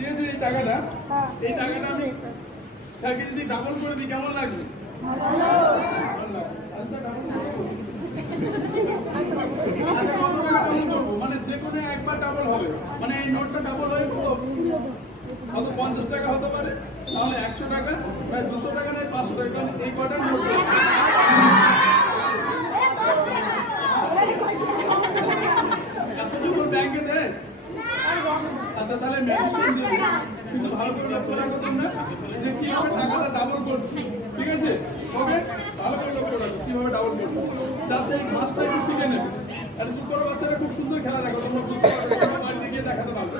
দিয়েছে এই টাকাটা, এই টাকাটা আমি স্যারকে যদি ডাবল করে দিই কেমন লাগবে? মানে যে কোনো একবার ডাবল হবে, মানে এই নোটটা ডাবল হয়ে হয়তো 50 টাকা হতে পারে, তাহলে 100 টাকা, 200 টাকা নয় 500 টাকা, এই কটার নোট ব্যাংকে দেয়। আচ্ছা তাহলে মেডিসিন দিয়ে কিন্তু ভালো করে লক্ষ্য রাখো তোমরা যে কিভাবে টাকাটা ডাবল করছি, ঠিক আছে? ওকে, ভালো করে লক্ষ্য রাখো কিভাবে ডাবল করছি, যা সেই মাছটা একটু শিখে নেবে। আর ছোট বাচ্চারা খুব সুন্দর খেলা দেখো, তোমরা বুঝতে পারবে, বাড়িতে গিয়ে দেখাতে পারবে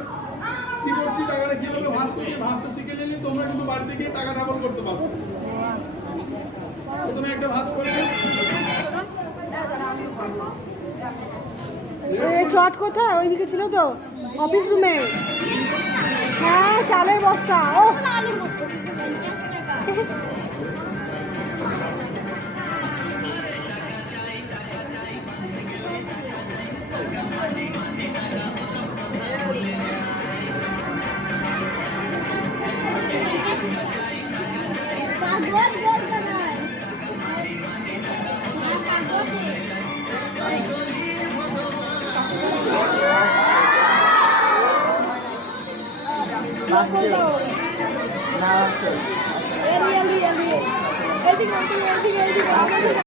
কি করছি, টাকাটা কিভাবে ভাঁজ করছি, ভাঁজটা শিখে নিলে তোমরা কিন্তু বাড়িতে গিয়ে টাকা ডাবল করতে পারবে। প্রথমে একটা ভাঁজ করে চট কোথায়? ওইদিকে ছিল তো অফিস রুমে। হ্যাঁ, চালের বস্তা। ও এদিকে